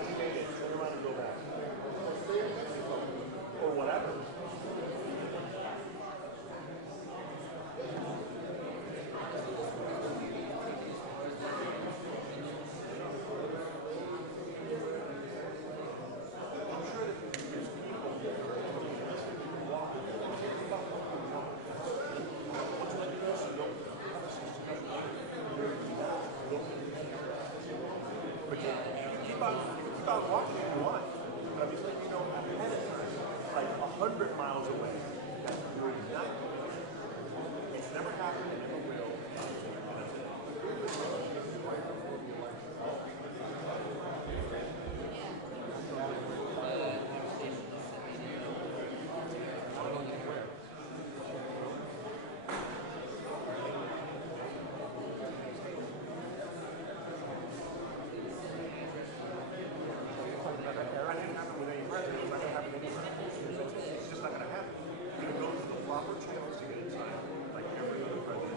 glad you made it. Turn around and go back. Or whatever. Keep on walking if you want. But I'm just letting you know ahead of time, like 100 miles away, that you're not. It's never happened and never will. It's just not going to happen. You're going to go through the proper channels to get inside, like every other president.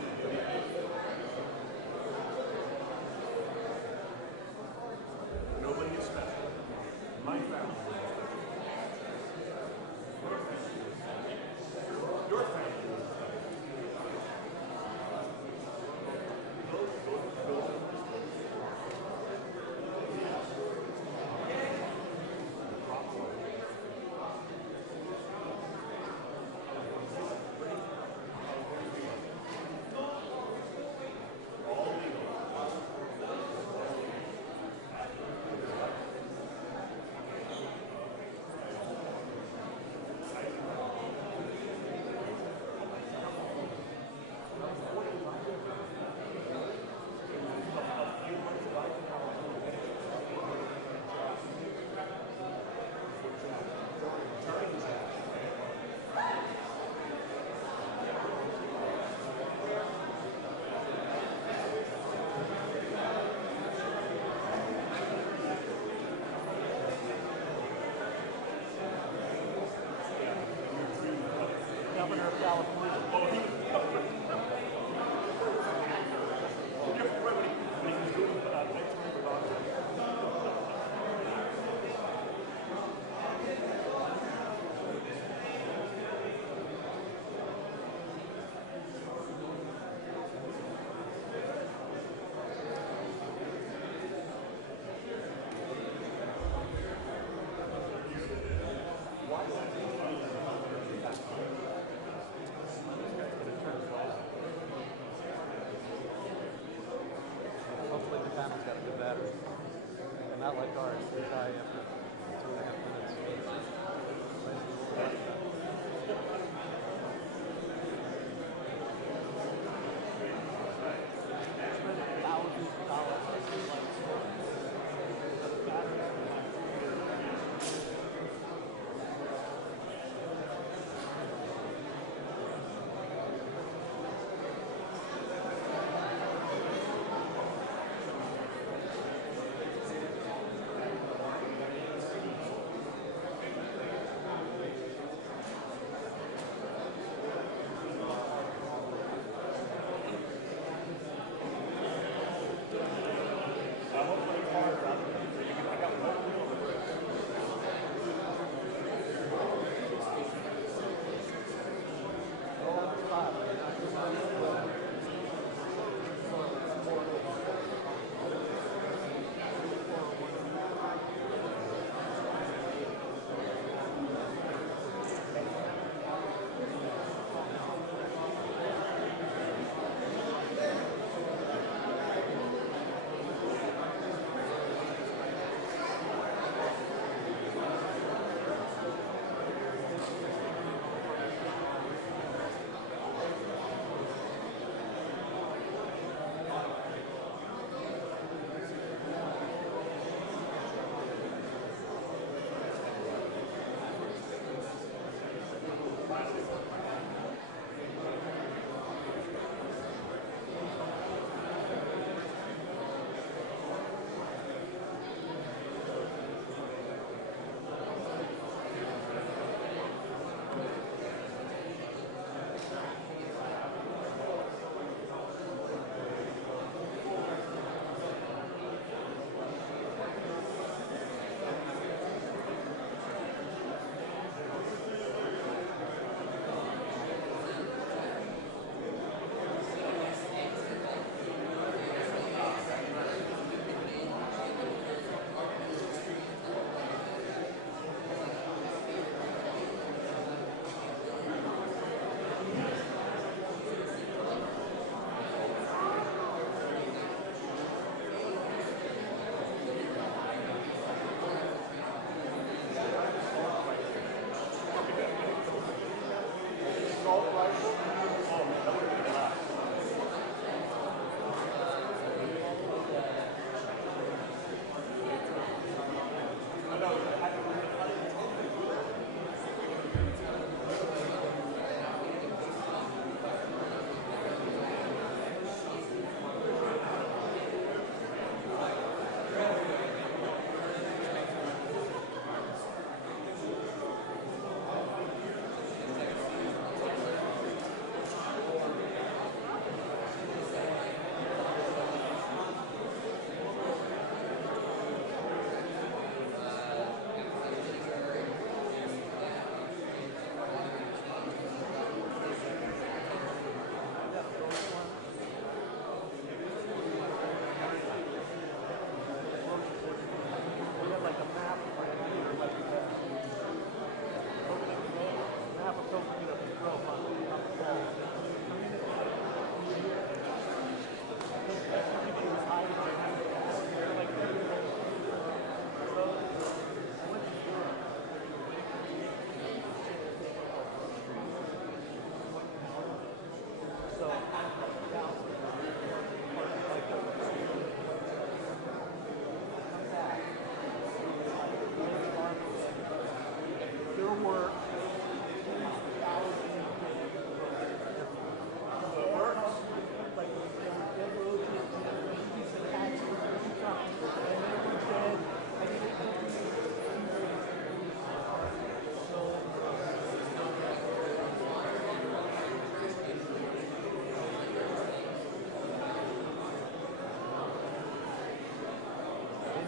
Nobody is special. My family. Your family. Governor of California. Oh, he was when he was doing next week with Hopefully the panel's got a good battery. And not like ours, we die after 2.5 minutes. Thousands of dollars.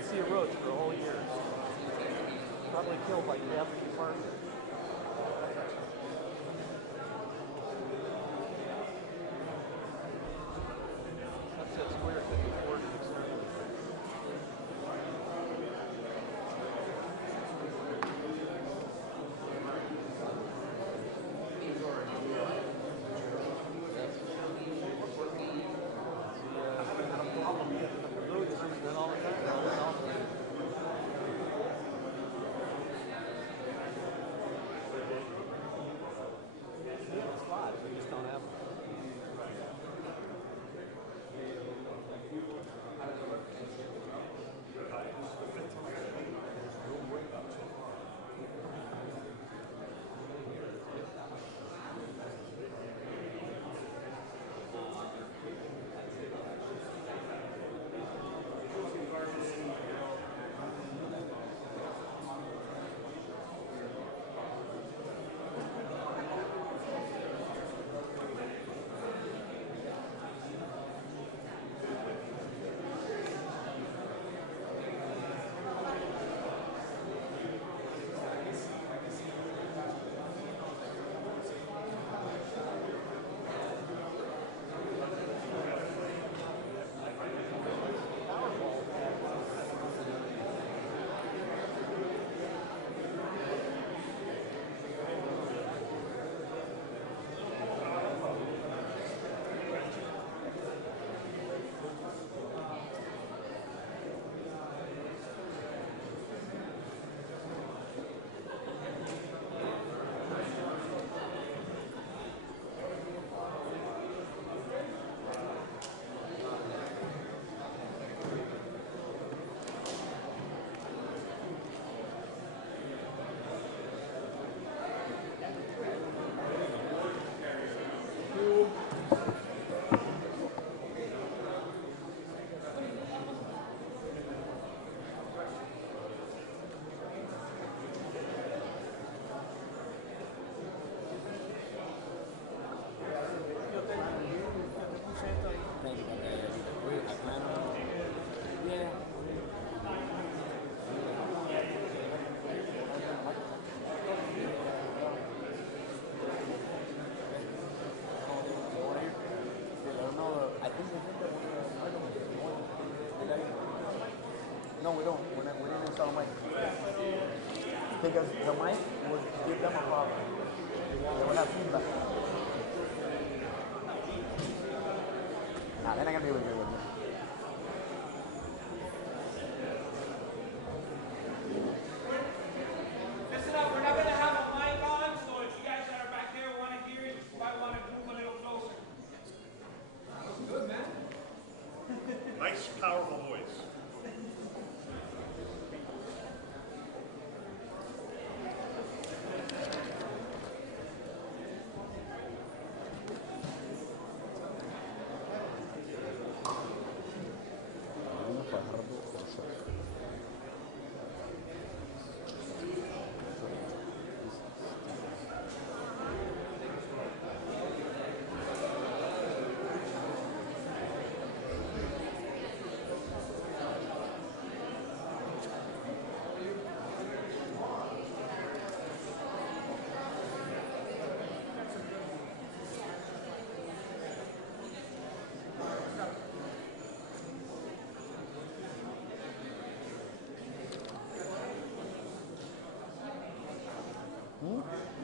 see a roach for a whole year. Probably killed like half the department. That's square could be 40 externally. No, we don't. We didn't install a mic. Because the mic would give them a problem. They would have feedback. Nah, they're not going to be able to do it. Listen up, we're not going to have a mic on, so if you guys that are back there want to hear it, you might want to move a little closer. That was good, man. Nice, powerful voice.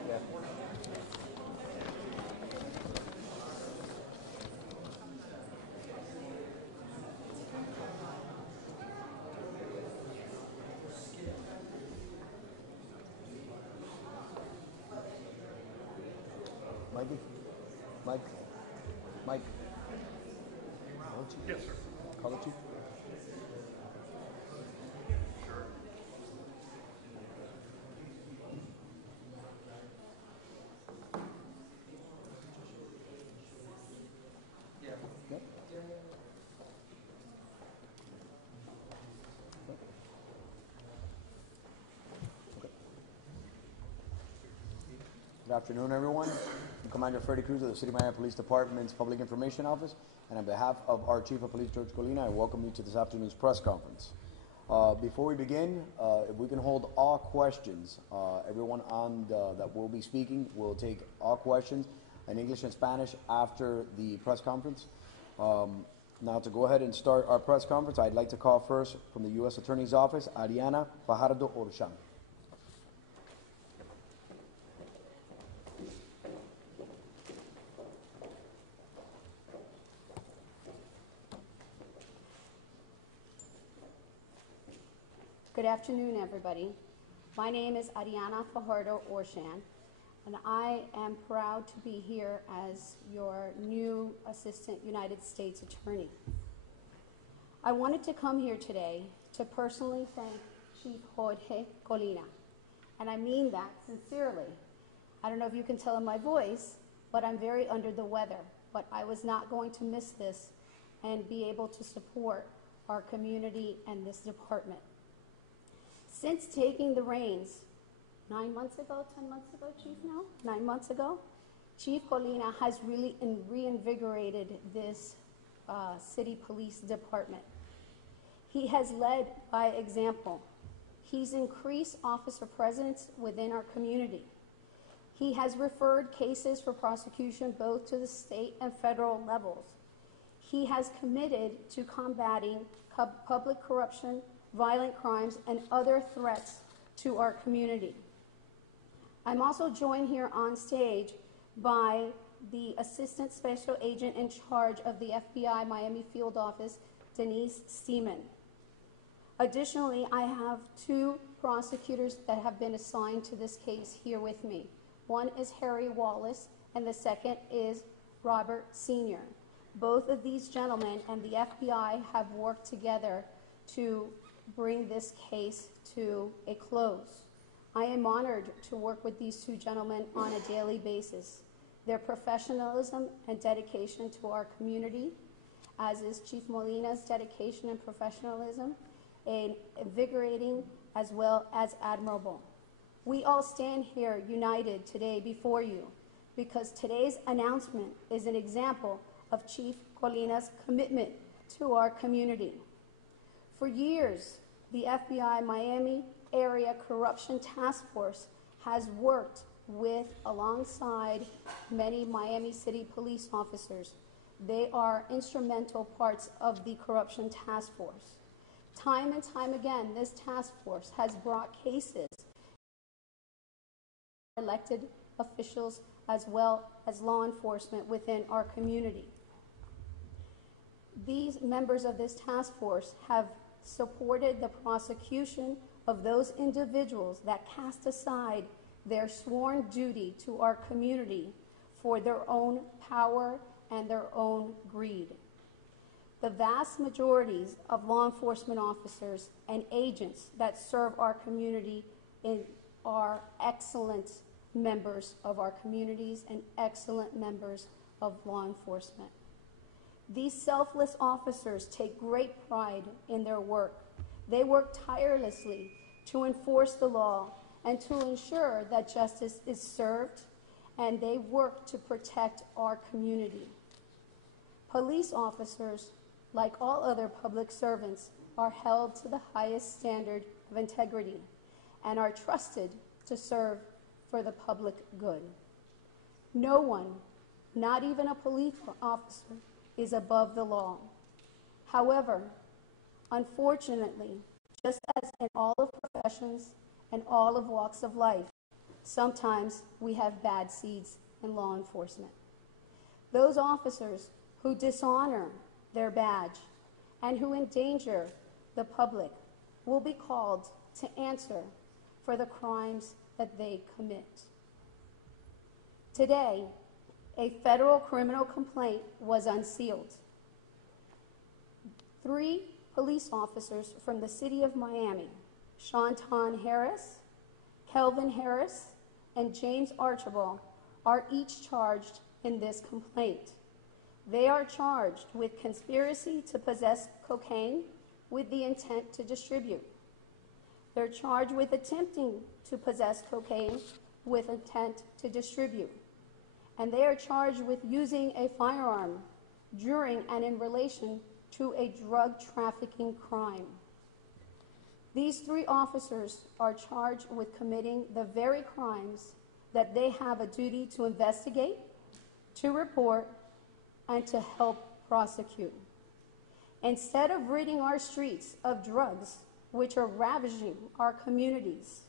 Yeah. Mikey? Mike? Mike? Call the chief. Yes, sir. Call the chief. Sure. Yep. Good afternoon, everyone. I'm Commander Freddie Cruz of the City of Miami Police Department's Public Information Office, and on behalf of our Chief of Police, George Colina, I welcome you to this afternoon's press conference. Before we begin, if we can hold all questions, everyone that will be speaking will take all questions in English and Spanish after the press conference. Now to go ahead and start our press conference, I'd like to call first from the U.S. Attorney's Office, Ariana Fajardo Orchan. Good afternoon, everybody. My name is Ariana Fajardo Orchan, and I am proud to be here as your new Assistant United States Attorney. I wanted to come here today to personally thank Chief Jorge Colina, and I mean that sincerely. I don't know if you can tell in my voice, but I'm very under the weather, but I was not going to miss this and be able to support our community and this department. Since taking the reins 9 months ago, 10 months ago, Chief, now? 9 months ago, Chief Colina has really reinvigorated this city police department. He has led by example. He's increased officer presence within our community. He has referred cases for prosecution both to the state and federal levels. He has committed to combating public corruption, violent crimes, and other threats to our community. I'm also joined here on stage by the Assistant Special Agent in charge of the FBI Miami Field Office, Denise Seaman. Additionally, I have 2 prosecutors that have been assigned to this case here with me. One is Harry Wallace, and the second is Robert Sr. Both of these gentlemen and the FBI have worked together to bring this case to a close. I am honored to work with these 2 gentlemen on a daily basis. Their professionalism and dedication to our community, as is Chief Molina's dedication and professionalism, invigorating as well as admirable. We all stand here united today before you because today's announcement is an example of Chief Colina's commitment to our community. For years, the FBI Miami Area Corruption Task Force has worked alongside many Miami City police officers. They are instrumental parts of the Corruption Task Force. Time and time again, this task force has brought cases for elected officials as well as law enforcement within our community. These members of this task force have supported the prosecution of those individuals that cast aside their sworn duty to our community for their own power and their own greed. The vast majorities of law enforcement officers and agents that serve our community are excellent members of our communities and excellent members of law enforcement. These selfless officers take great pride in their work. They work tirelessly to enforce the law and to ensure that justice is served, and they work to protect our community. Police officers, like all other public servants, are held to the highest standard of integrity and are trusted to serve for the public good. No one, not even a police officer, is above the law. However, unfortunately, just as in all of professions and all of walks of life, sometimes we have bad seeds in law enforcement. Those officers who dishonor their badge and who endanger the public will be called to answer for the crimes that they commit. Today, a federal criminal complaint was unsealed. 3 police officers from the city of Miami, Shanton Harris, Kelvin Harris, and James Archibald, are each charged in this complaint. They are charged with conspiracy to possess cocaine with the intent to distribute. They're charged with attempting to possess cocaine with intent to distribute. And they are charged with using a firearm during and in relation to a drug trafficking crime. These 3 officers are charged with committing the very crimes that they have a duty to investigate, to report, and to help prosecute. Instead of ridding our streets of drugs, which are ravaging our communities,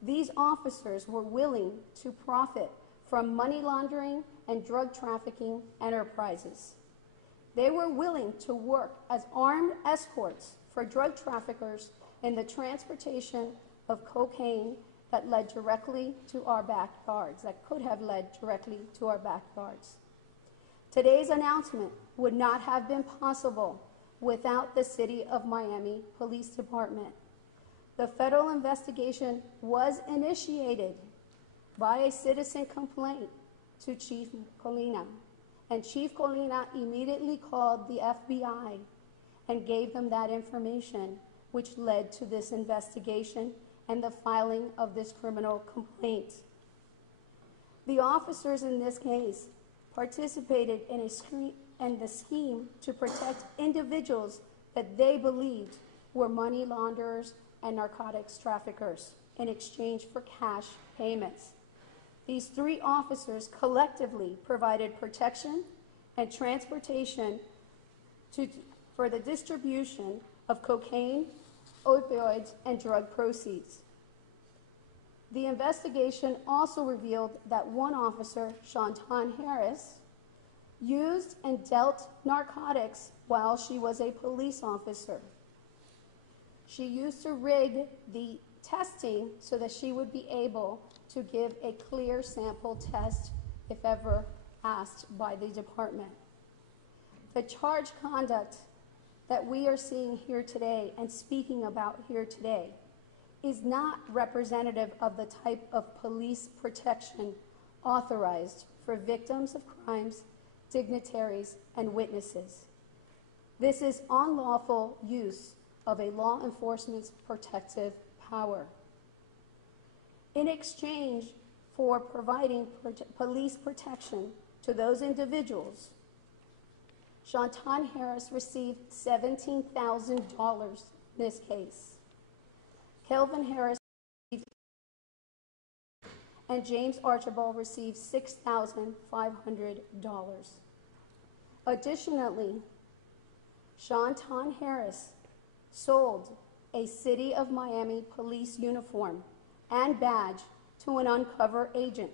these officers were willing to profit from money laundering and drug trafficking enterprises. They were willing to work as armed escorts for drug traffickers in the transportation of cocaine that led directly to our backyards, that could have led directly to our backyards. Today's announcement would not have been possible without the City of Miami Police Department. The federal investigation was initiated by a citizen complaint to Chief Colina, and Chief Colina immediately called the FBI and gave them that information, which led to this investigation and the filing of this criminal complaint. The officers in this case participated in the scheme to protect individuals that they believed were money launderers and narcotics traffickers in exchange for cash payments. These 3 officers collectively provided protection and transportation for the distribution of cocaine, opioids, and drug proceeds. The investigation also revealed that one officer, Shantan Harris, used and dealt narcotics while she was a police officer. She used to rig the testing so that she would be able to give a clear sample test if ever asked by the department. The charged conduct that we are seeing here today and speaking about here today is not representative of the type of police protection authorized for victims of crimes, dignitaries, and witnesses. This is unlawful use of a law enforcement's protective power. In exchange for providing police protection to those individuals, Shantan Harris received $17,000 in this case. Kelvin Harris received, and James Archibald received $6,500. Additionally, Shantan Harris sold a City of Miami police uniform and badge to an undercover agent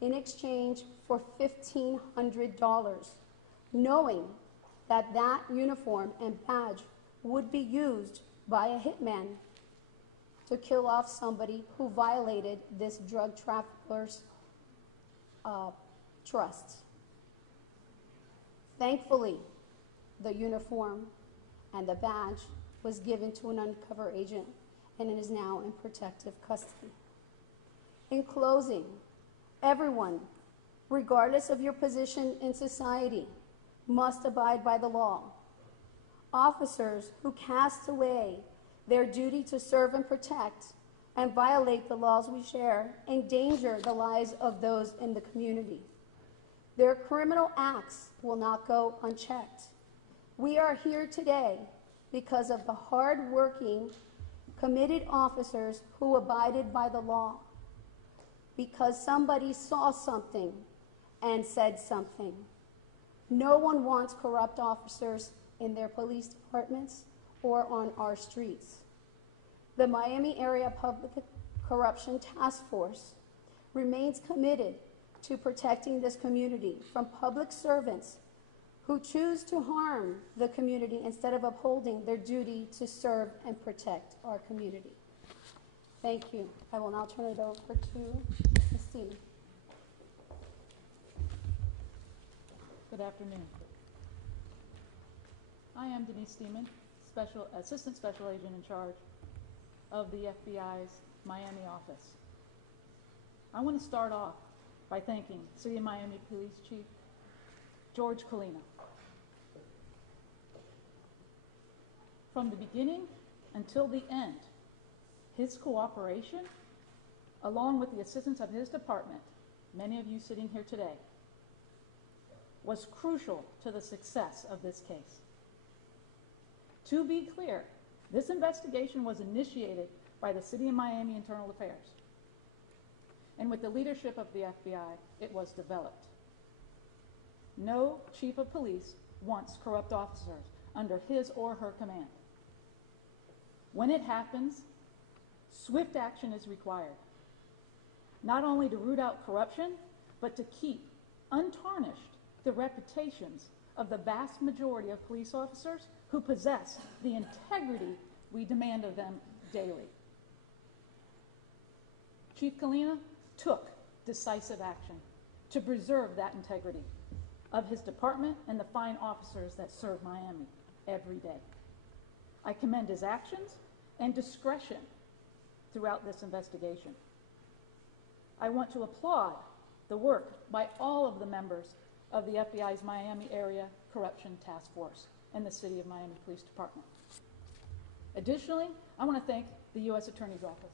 in exchange for $1,500, knowing that that uniform and badge would be used by a hitman to kill off somebody who violated this drug trafficker's trust. Thankfully, the uniform and the badge was given to an undercover agent and it is now in protective custody. In closing, everyone, regardless of your position in society, must abide by the law. Officers who cast away their duty to serve and protect and violate the laws we share endanger the lives of those in the community. Their criminal acts will not go unchecked. We are here today because of the hard-working, committed officers who abided by the law, because somebody saw something and said something. No one wants corrupt officers in their police departments or on our streets. The Miami Area Public Corruption Task Force remains committed to protecting this community from public servants who choose to harm the community instead of upholding their duty to serve and protect our community. Thank you. I will now turn it over to Ms. Steele. Good afternoon. I am Denise Steeman, Assistant Special Agent in charge of the FBI's Miami office. I want to start off by thanking City of Miami Police Chief George Colina. From the beginning until the end, his cooperation, along with the assistance of his department, many of you sitting here today, was crucial to the success of this case. To be clear, This investigation was initiated by the City of Miami Internal Affairs. And with the leadership of the FBI, it was developed. No chief of police wants corrupt officers under his or her command. When it happens, swift action is required, not only to root out corruption, but to keep untarnished the reputations of the vast majority of police officers who possess the integrity we demand of them daily. Chief Kalina took decisive action to preserve that integrity of his department and the fine officers that serve Miami every day. I commend his actions and discretion throughout this investigation. I want to applaud the work by all of the members of the FBI's Miami Area Corruption Task Force and the City of Miami Police Department. Additionally, I want to thank the U.S. Attorney's Office.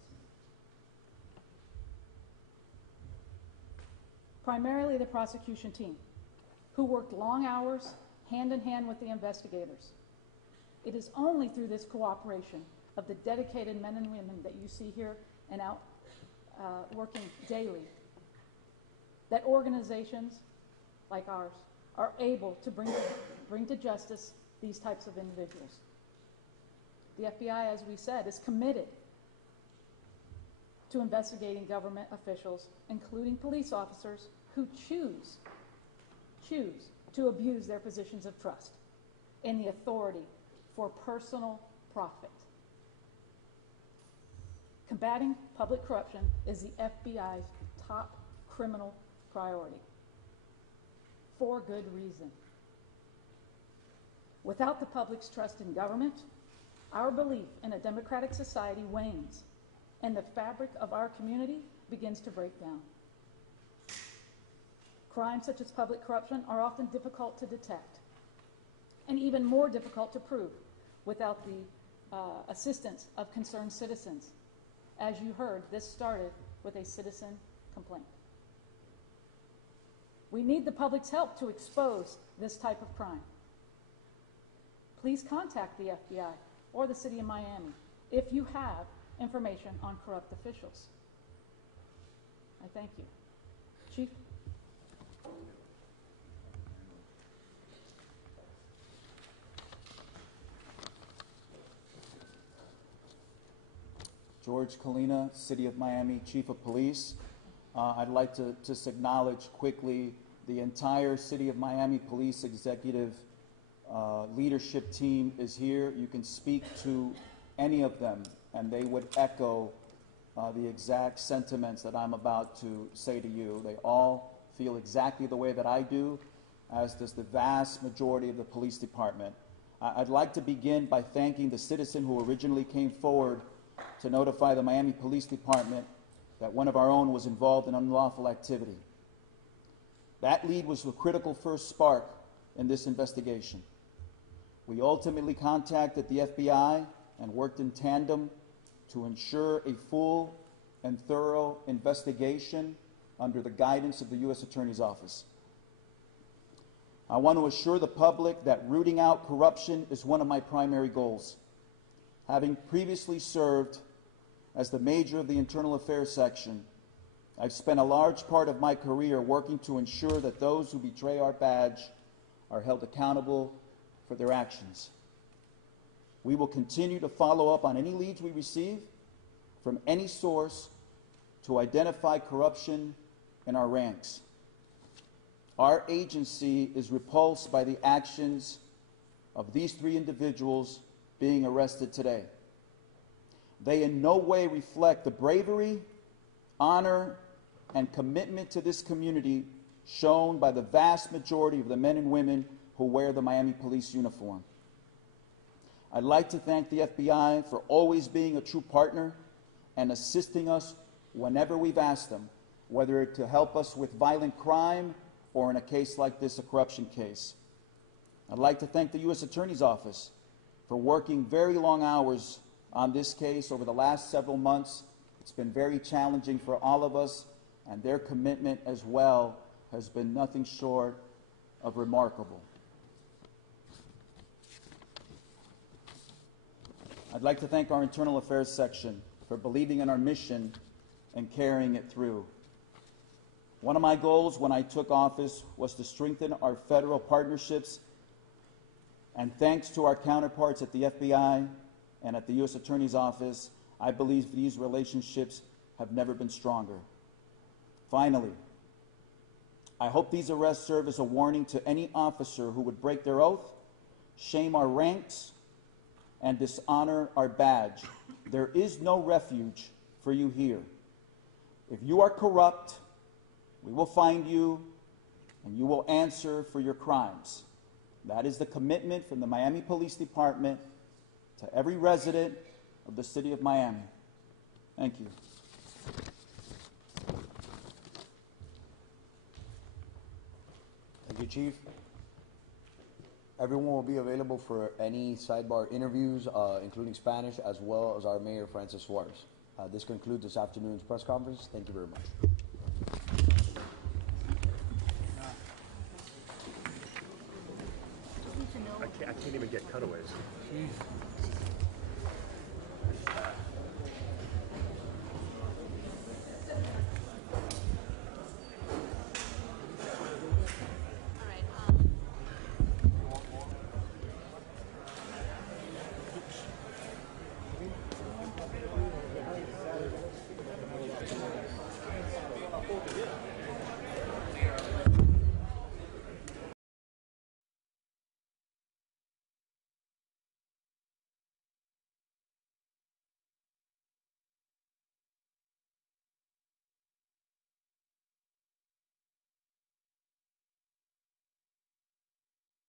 Primarily the prosecution team, who worked long hours hand in hand with the investigators. It is only through this cooperation of the dedicated men and women that you see here and out working daily that organizations like ours are able to bring to justice these types of individuals. The FBI, as we said, is committed to investigating government officials, including police officers, who choose to abuse their positions of trust and the authority for personal profit. Combating public corruption is the FBI's top criminal priority, for good reason. Without the public's trust in government, our belief in a democratic society wanes, and the fabric of our community begins to break down. Crimes such as public corruption are often difficult to detect, and even more difficult to prove without the assistance of concerned citizens. As you heard, this started with a citizen complaint. We need the public's help to expose this type of crime. Please contact the FBI or the City of Miami if you have information on corrupt officials. I thank you. Chief? George Kalina, City of Miami, Chief of Police. I'd like to just acknowledge quickly the entire City of Miami Police Executive leadership team is here. You can speak to any of them, and they would echo the exact sentiments that I'm about to say to you. They all feel exactly the way that I do, as does the vast majority of the police department. I'd like to begin by thanking the citizen who originally came forward to notify the Miami Police Department that one of our own was involved in unlawful activity. That lead was the critical first spark in this investigation. We ultimately contacted the FBI and worked in tandem to ensure a full and thorough investigation under the guidance of the U.S. Attorney's Office. I want to assure the public that rooting out corruption is one of my primary goals. Having previously served as the major of the Internal Affairs section, I've spent a large part of my career working to ensure that those who betray our badge are held accountable for their actions. We will continue to follow up on any leads we receive from any source to identify corruption in our ranks. Our agency is repulsed by the actions of these three individuals being arrested today. They in no way reflect the bravery, honor, and commitment to this community shown by the vast majority of the men and women who wear the Miami Police uniform. I'd like to thank the FBI for always being a true partner and assisting us whenever we've asked them, whether to help us with violent crime or in a case like this, a corruption case. I'd like to thank the U.S. Attorney's Office for working very long hours on this case over the last several months. It's been very challenging for all of us, and their commitment as well has been nothing short of remarkable. I'd like to thank our Internal Affairs section for believing in our mission and carrying it through. One of my goals when I took office was to strengthen our federal partnerships, and thanks to our counterparts at the FBI and at the U.S. Attorney's Office, I believe these relationships have never been stronger. Finally, I hope these arrests serve as a warning to any officer who would break their oath, shame our ranks, and dishonor our badge. There is no refuge for you here. If you are corrupt, we will find you and you will answer for your crimes. That is the commitment from the Miami Police Department to every resident of the city of Miami. Thank you. Thank you, Chief. Everyone will be available for any sidebar interviews, including Spanish, as well as our Mayor, Francis Suarez. This concludes this afternoon's press conference. Thank you very much. I can't even get cutaways.